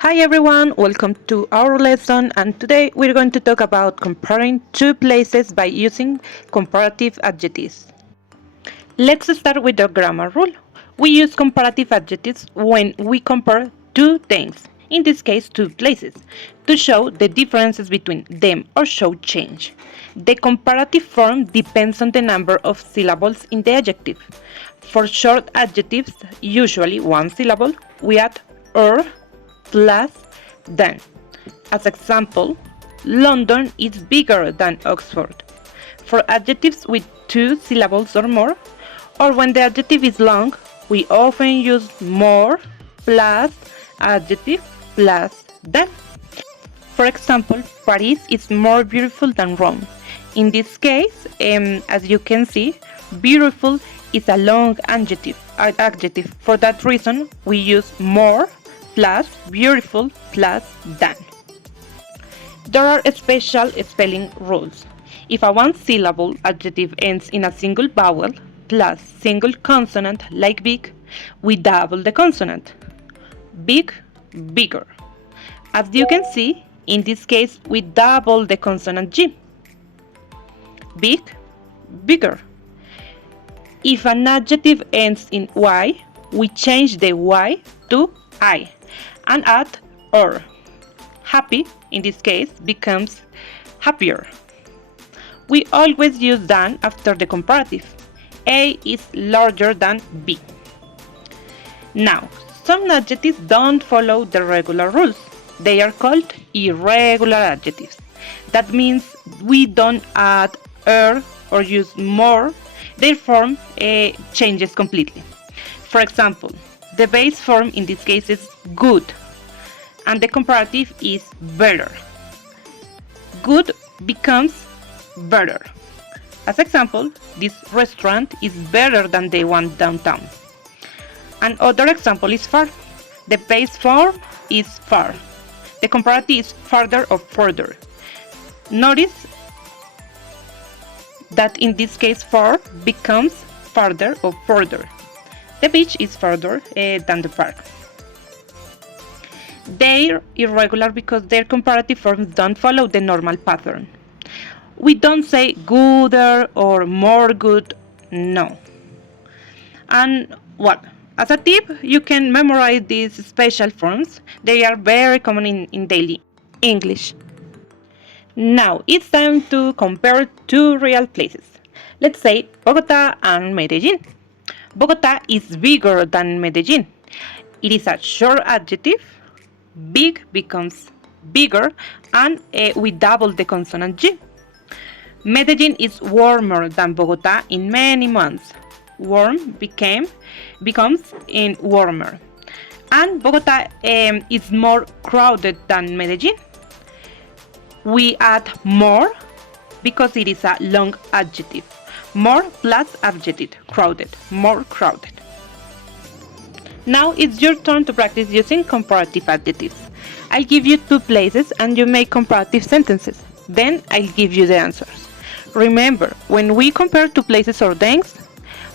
Hi everyone, welcome to our lesson, and today we're going to talk about comparing two places by using comparative adjectives. Let's start with the grammar rule. We use comparative adjectives when we compare two things, in this case two places, to show the differences between them or show change. The comparative form depends on the number of syllables in the adjective. For short adjectives, usually one syllable, we add or plus than. As example, London is bigger than Oxford. For adjectives with two syllables or more, or when the adjective is long, we often use more plus adjective plus than. For example, Paris is more beautiful than Rome. In this case, as you can see, beautiful is a long adjective. For that reason, we use more plus beautiful plus than. There are special spelling rules. If a one-syllable adjective ends in a single vowel plus single consonant like big, we double the consonant. Big, bigger. As you can see, in this case, we double the consonant G. Big, bigger. If an adjective ends in Y, we change the Y to I and add or. Happy, in this case, becomes happier. We always use than after the comparative. A is larger than B. Now, some adjectives don't follow the regular rules. They are called irregular adjectives. That means we don't add or use more. Their form changes completely. For example, the base form in this case is good, and the comparative is better. Good becomes better. As example, this restaurant is better than the one downtown. Another example is far. The base form is far. The comparative is farther or further. Notice that in this case far becomes farther or further. The beach is further than the park. They're irregular because their comparative forms don't follow the normal pattern. We don't say gooder or more good, no. And what? As a tip, you can memorize these special forms. They are very common in daily English. Now, it's time to compare two real places. Let's say Bogota and Medellin. Bogota is bigger than Medellin. It is a short adjective. Big becomes bigger, and we double the consonant G. Medellin is warmer than Bogota in many months. Warm becomes in warmer. And Bogota is more crowded than Medellin. We add more because it is a long adjective. More plus adjective, crowded, more crowded. Now it's your turn to practice using comparative adjectives. I'll give you two places and you make comparative sentences. Then I'll give you the answers. Remember, when we compare two places or things,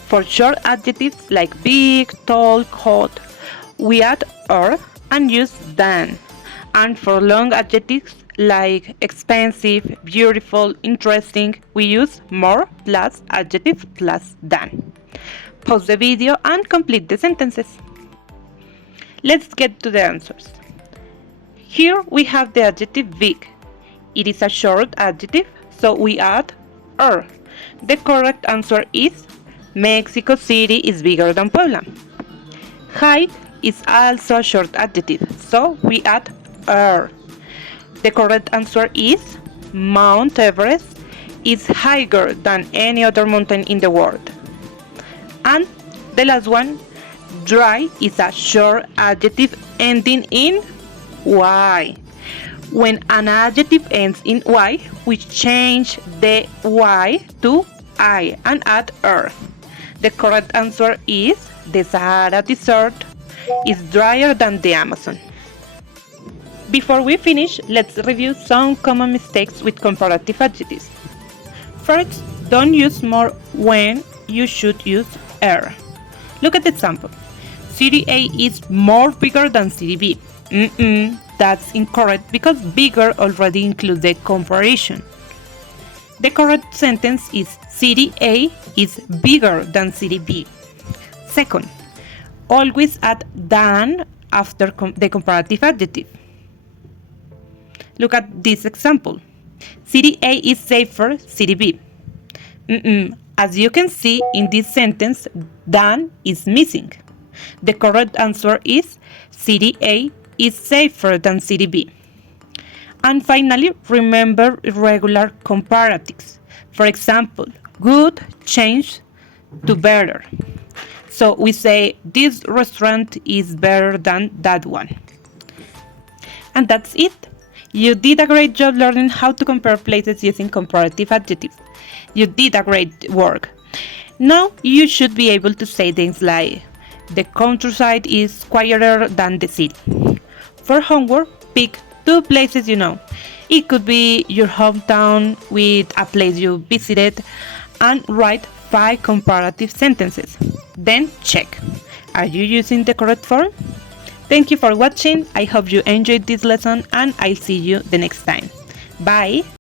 for short adjectives like big, tall, hot, we add or and use than. And for long adjectives like expensive, beautiful, interesting, we use more plus adjective plus than. Pause the video and complete the sentences. Let's get to the answers. Here we have the adjective big. It is a short adjective, so we add er. The correct answer is Mexico City is bigger than Puebla. High is also a short adjective, so we add er. The correct answer is Mount Everest is higher than any other mountain in the world. And the last one, dry is a short adjective ending in y. When an adjective ends in y, we change the y to I and add er. The correct answer is the Sahara Desert is drier than the Amazon. Before we finish, let's review some common mistakes with comparative adjectives. First, don't use more when you should use er. Look at the example. City A is more bigger than City B. That's incorrect because bigger already includes the comparison. The correct sentence is city A is bigger than city B. Second, always add than after the comparative adjective. Look at this example. City A is safer, city B. As you can see in this sentence, than is missing. The correct answer is city A is safer than city B. And finally, remember irregular comparatives. For example, good changed to better. So we say this restaurant is better than that one. And that's it. You did a great job learning how to compare places using comparative adjectives. You did a great work. Now you should be able to say things like the countryside is quieter than the city. For homework, pick 2 places you know. It could be your hometown with a place you visited and write 5 comparative sentences. Then check. Are you using the correct form? Thank you for watching. I hope you enjoyed this lesson and I'll see you the next time. Bye!